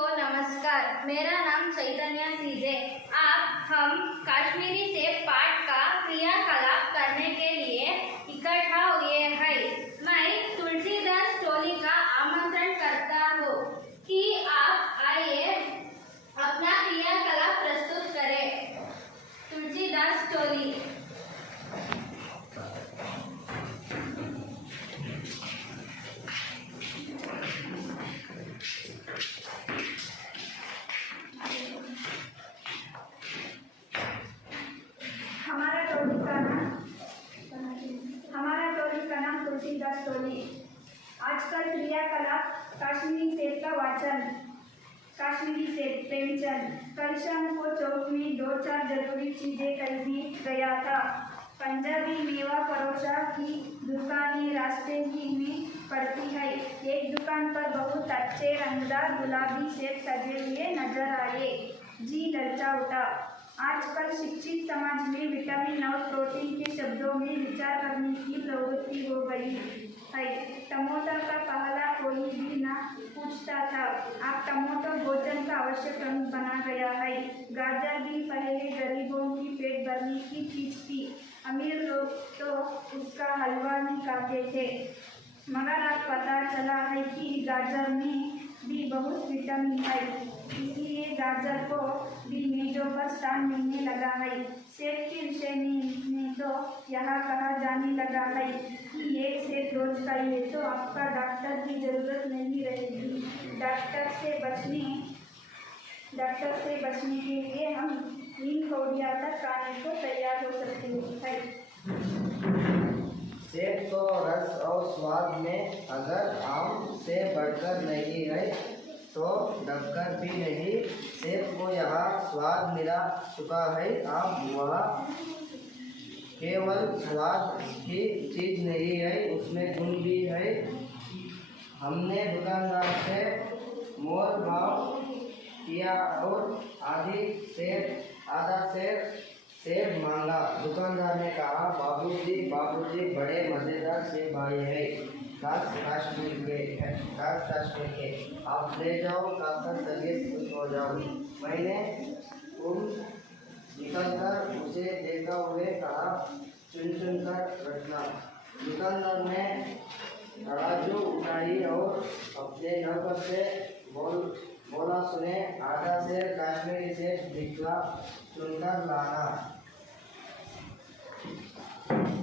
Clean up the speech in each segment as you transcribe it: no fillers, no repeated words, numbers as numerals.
को नमस्कार। मेरा नाम चैतन्य सीजे। हम कश्मीरी सेब पाठ का क्रियाकलाप करने के लिए इकट्ठा हुए हैं। मैं तुलसीदास टोली का आमंत्रण करता हूँ कि आप आइए अपना क्रियाकलाप प्रस्तुत करें। तुलसीदास टोली। हमारा टोली का नाम तुलसीदास टोली। आजकल क्रियाकलाप कश्मीरी सेब का वाचन। कश्मीरी सेब प्रेमचंद। कल शाम को चौक में 2-4 जरूरी चीजें खरीदी गया था। पंजाबी मेवा परोसा की दुकानें रास्ते ही में पड़ती है। एक दुकान पर बहुत अच्छे रंगदार गुलाबी सेब सजे हुए नजर आए। जी ललचा उठा। आजकल शिक्षित समाज में विटामिन और प्रोटीन के शब्दों में विचार करने की प्रवृत्ति हो गई है। टमाटर का पहला कोई भी ना पूछता था। अब टमाटर भोजन का आवश्यक अंग बना गया है। गाजर भी पहले गरीबों की पेट भरने की चीज थी। अमीर लोग तो उसका हलवा नहीं खाते थे। मगर अब पता चला है कि गाजर में भी बहुत विटामिन है। इसलिए गाजर को भी मेजों पर स्थान मिलने लगा है। सेब के विषय में तो यह कहा जाने लगा है कि एक सेब रोज खाइए तो आपका डॉक्टर की जरूरत नहीं रहेगी। डॉक्टर से बचने के लिए हम 3 कौड़ियाँ तक खाने को तैयार हो सकते हैं। सेब तो रस और स्वाद में अगर आम से बढ़कर नहीं है तो डबकर भी नहीं। सेब को यहाँ स्वाद मिला चुका है। अब वह केवल स्वाद की चीज नहीं है, उसमें गुण भी है। हमने दुकानदार से मोल भाव किया और आधा सेब मांगा। दुकानदार ने कहा, बाबूजी बड़े मज़ेदार सेब आए हैं, खास कश्मीर के, आप ले जाओ, खाकर तबीयत खुश हो जाओ। मैंने निकलकर उसे देखा हुए कहा, चुन कर रखना। दुकानदार ने तराजू उठाई और अपने नौकर से बोला, सुने, आधा सेर कश्मीरी सेब निकला, चुनकर लाना।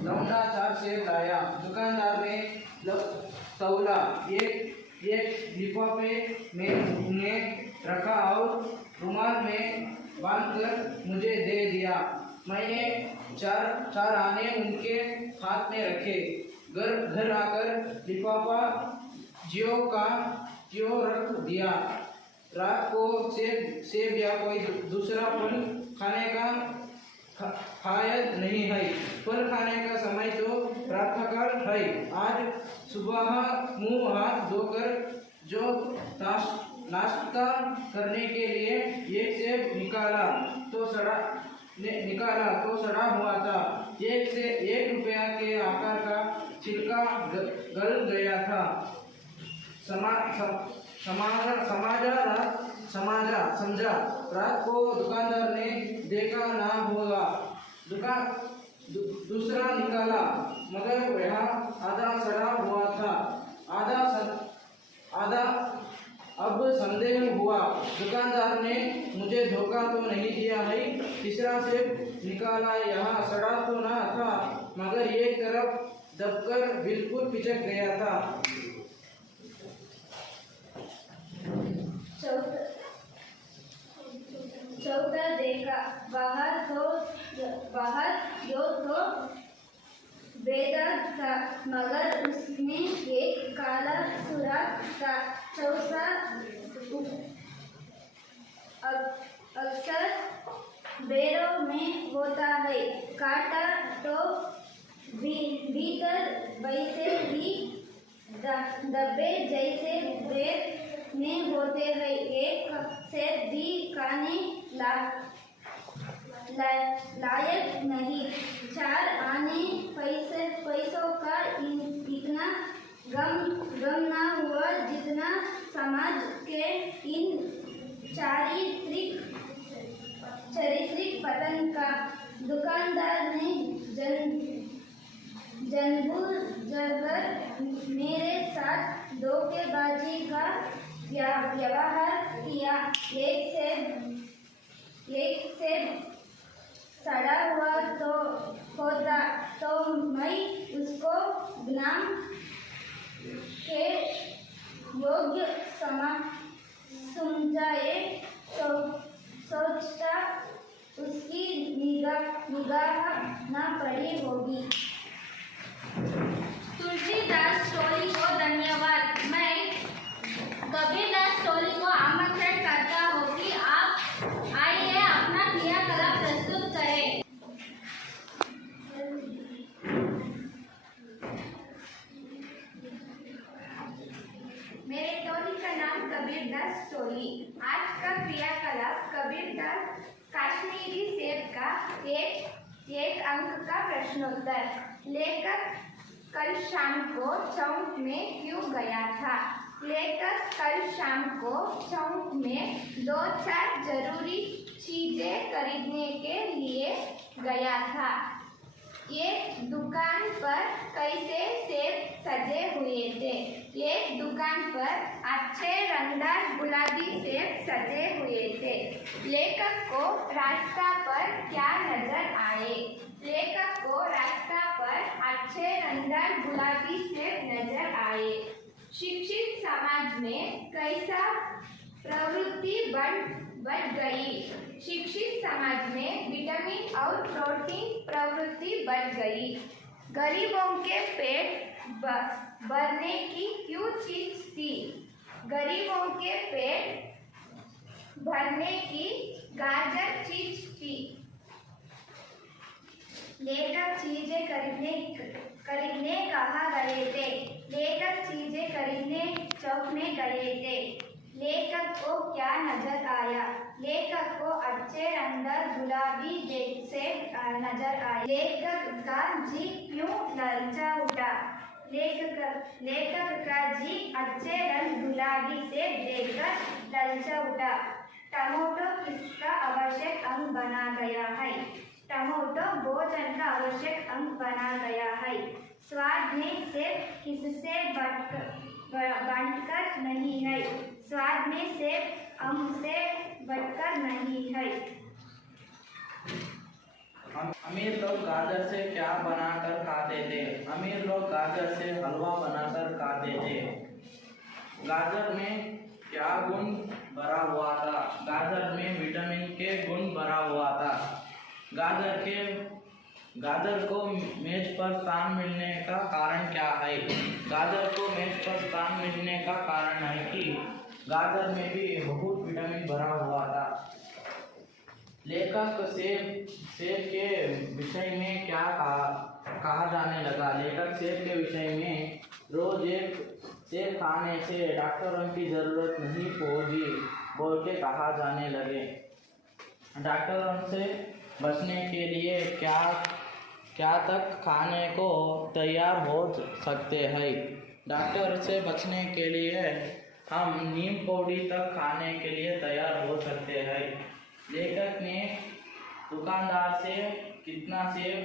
लौंडा 4 सेब लाया। दुकानदार ने तौला, एक लिफाफे में उन्हें रखा और रुमाल में बांधकर मुझे दे दिया। मैंने 4 आने उनके हाथ में रखे। घर आकर लिफाफा ज्यों का त्यों रख दिया। रात को सेब या कोई दूसरा फल खाने का खायद नहीं है। फल खाने का समय तो प्रातःकाल है। आज सुबह मुंह हाथ धोकर जो नाश्ता करने के लिए एक सेब निकाला तो सड़ा हुआ था। 1 रुपया के आकार का छिलका गल गया था। समझा रात को दुकानदार ने देखा ना होगा। दूसरा निकाला, मगर वह आधा सड़ा हुआ था, आधा अब संदेह हुआ, दुकानदार ने मुझे धोखा तो नहीं दिया है। तीसरा सेब निकाला, यहाँ सड़ा तो ना था, मगर एक तरफ दबकर बिल्कुल पिचक गया था। चौथा देखा, बाहर जो तो बेदाग था, मगर उसमें एक काला सुराख था। चौथा अक्सर बेरों में होता है। काटा तो भीतर वैसे ही डब्बे जैसे बेर में होते हैं। एक सेब भी खाने लायक नहीं। 4 आने पैसों का इतना गम ना हुआ जितना समाज के इन चारित्रिक पतन का। दुकानदार ने जानबूझकर मेरे साथ धोखेबाजी का व्यवहार किया। एक सेब सड़ा हुआ होता तो मैं उसको दाम के योग्य समझाए सोचता उसकी निगाह न पड़ी होगी। तुलसीदास स्टोरी को धन्यवाद। मैं कबीरदास स्टोरी को आमंत्रण करता हूँ कि आप आइए अपना क्रियाकलाप प्रस्तुत करें। मेरे स्टोरी का नाम कबीरदास स्टोरी। आज का क्रियाकलाप कबीरदास कश्मीरी सेब का एक अंक का प्रश्नोत्तर। लेखक कल शाम को चौक में क्यों गया था? लेखक कल शाम को चौक में 2-4 जरूरी चीजें खरीदने के लिए गया था। एक दुकान पर कैसे सेब सजे हुए थे। एक दुकान पर अच्छे रंगदार गुलाबी सेब सजे हुए थे। लेखक को रास्ता पर क्या नजर आए? लेखक को रास्ता पर अच्छे रंगदार गुलाबी सेब नजर आए। शिक्षित समाज में कैसा प्रवृत्ति बढ़ गई? शिक्षित समाज में विटामिन और प्रोटीन प्रवृत्ति बढ़ गई। गरीबों के पेट भरने की क्यों चीज थी? गरीबों के पेट भरने की गाजर चीज थी। लेखक चीजें खरीदने कहाँ गए थे? लेखक चीजें खरीदने चौक में गए थे। लेखक को क्या नजर आया? लेखक को अच्छे रंगदार गुलाबी सेब नजर आए। लेखक का जी क्यों ललचा उठा? लेखक का जी अच्छे रंग गुलाबी सेब देखकर ललचा उठा। टमाटो किसका आवश्यक अंग बना गया है? टमाटो भोजन का आवश्यक अंग बना गया है। स्वाद में सेब किससे बढ़कर नहीं है? स्वाद में सेब आम से बढ़कर नहीं है। अमीर लोग गाजर से क्या बनाकर खाते थे? अमीर लोग गाजर से हलवा बनाकर खाते थे। गाजर में क्या गुण भरा हुआ था? गाजर में विटामिन के गुण भरा हुआ था। गाजर को मेज पर स्थान मिलने का कारण क्या है? गाजर को मेज पर स्थान मिलने का कारण है कि गाजर में भी बहुत विटामिन भरा हुआ था। लेखक सेब के विषय में क्या कहा जाने लगा? लेखक सेब के विषय में रोज एक सेब खाने से डॉक्टरों की जरूरत नहीं होगी बोल के कहा जाने लगे। डॉक्टरों से बचने के लिए क्या तक खाने को तैयार हो सकते हैं? डॉक्टर से बचने के लिए हम नीम पौड़ी तक खाने के लिए तैयार हो सकते हैं। लेखक ने दुकानदार से कितना सेब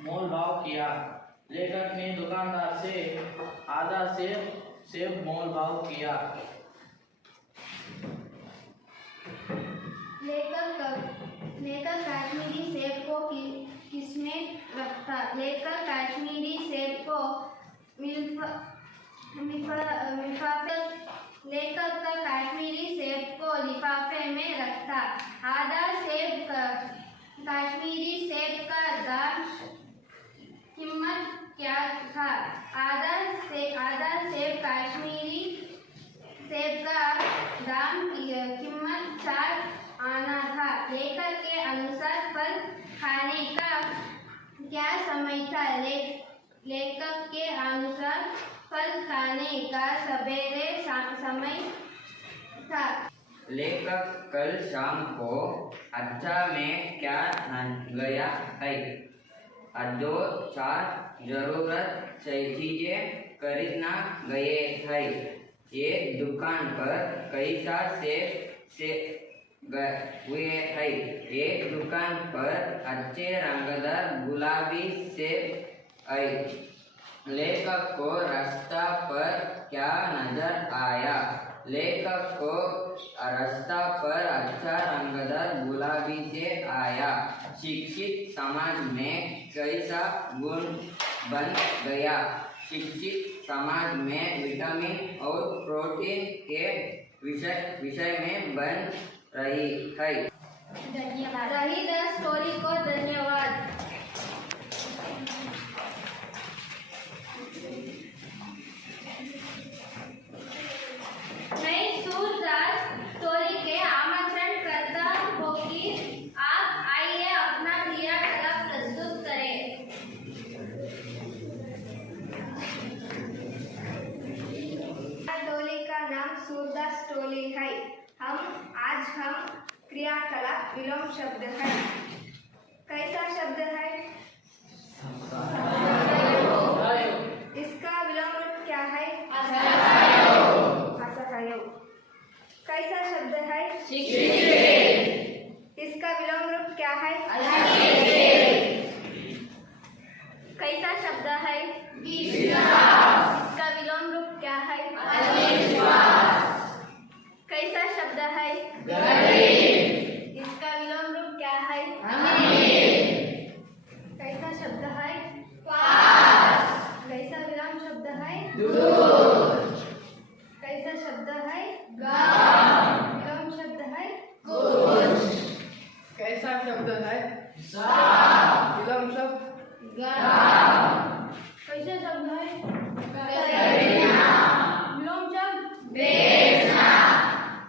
मोल भाव किया? लेखक ने दुकानदार से आधा सेब मोल भाव किया। लेखक कश्मीरी सेब को किसमें रखता? लेखक कश्मीरी सेब को लेखक का कश्मीरी सेब को लिफाफे में रखता। आधा सेब कश्मीरी सेब का दाम कीमत क्या था? आधा सेब कश्मीरी सेब का दाम कीमत 4 आना था। लेखक के अनुसार फल खाने का क्या समय था? लेखक के अनुसार फल खाने का सवेरे समय था। लेखक कल शाम को अच्छा में क्या गया है? 2-4 जरूरत चीजें खरीदना गए थे। एक दुकान पर कैसा सेब से हुए हैं। एक दुकान पर अच्छे रंगदार गुलाबी सेब आए। लेखक को रास्ता पर क्या नजर आया? लेखक को रास्ता पर अच्छा रंगदार गुलाबी सेब आया। शिक्षित समाज में कैसा गुण बन गया? शिक्षित समाज में विटामिन और प्रोटीन के विषय में बन रही है। धन्यवाद। रही द स्टोरी को धन्यवाद। मैं सूरदास स्टोरी के आमंत्रण करता हूँ कि आप आइए अपना क्रियाकलाप प्रस्तुत करें। टोली का नाम सूरदास टोली है। आज हम क्रियाकलाप विलोम शब्द है। कैसा शब्द है? इसका विलोम रूप क्या है? असहयोग। कैसा शब्द है? इसका विलोम रूप क्या है? कैसा शब्द है? इसका विलोम रूप क्या है? कैसा शब्द है? इसका विलोम रूप क्या है? कैसा शब्द है? कैसा विलोम शब्द है? कैसा शब्द है? विलोम शब्द है? कैसा शब्द है? विलोम शब्द कैसा शब्द है? विलोम शब्द? कैसा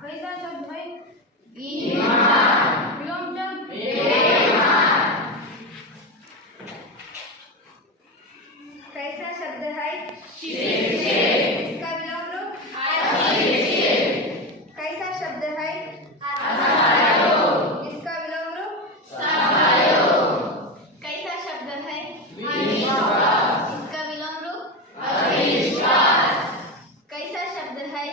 शब्द है? विलोम शब्द? कैसा शब्द है? इसका विलोम रूप? कैसा शब्द है? इसका विलोम रूप? कैसा शब्द है? इसका विलोम रूप? कैसा शब्द है?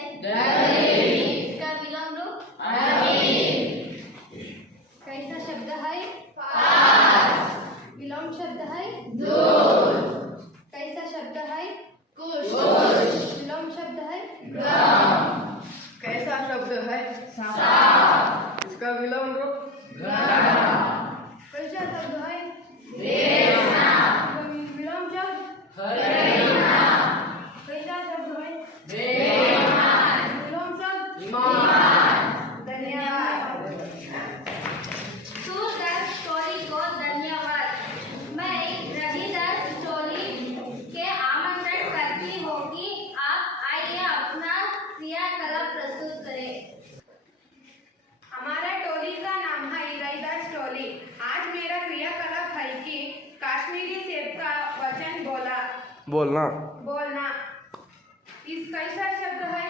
इसका विलोम रूप? कैसा शब्द है? विलोम शब्द है? कैसा शब्द है? विलोम शब्द है? कैसा शब्द है? इसका विलोम रूप? कैसा शब्द है? विलोम शब्द? कैसा शब्द है? विलोम शब्द? धन्यवाद। सूरदास स्टोरी को धन्यवाद। मैं रहीदास स्टोरी के आमंत्रण करती हूँ कि आप आइए अपना क्रियाकलाप प्रस्तुत करें। हमारा टोली का नाम है रहीदास टोली। आज मेरा क्रियाकलाप है कि कश्मीरी सेब का वचन बोलना। बोलना। इस कैसा शब्द है?